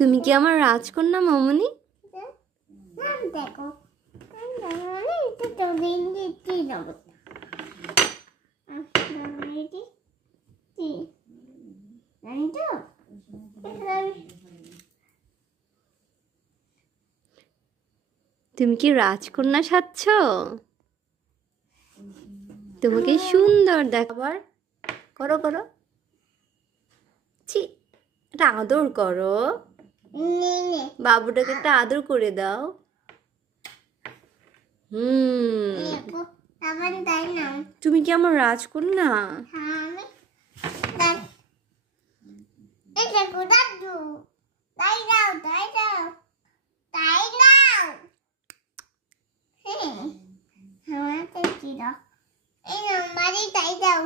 তুমি কি আমার রাজকন্যা মামুনি? দেখো তুমি কি রাজকন্যা সাজছ? তোমাকে সুন্দর দেখাবার করো করো। ছি, একটা আদর করো। বাবুটাকে একটা আদর করে দাও। তুমি কি আমার রাজকন্যা? এই নাম্বারই তাই দাও।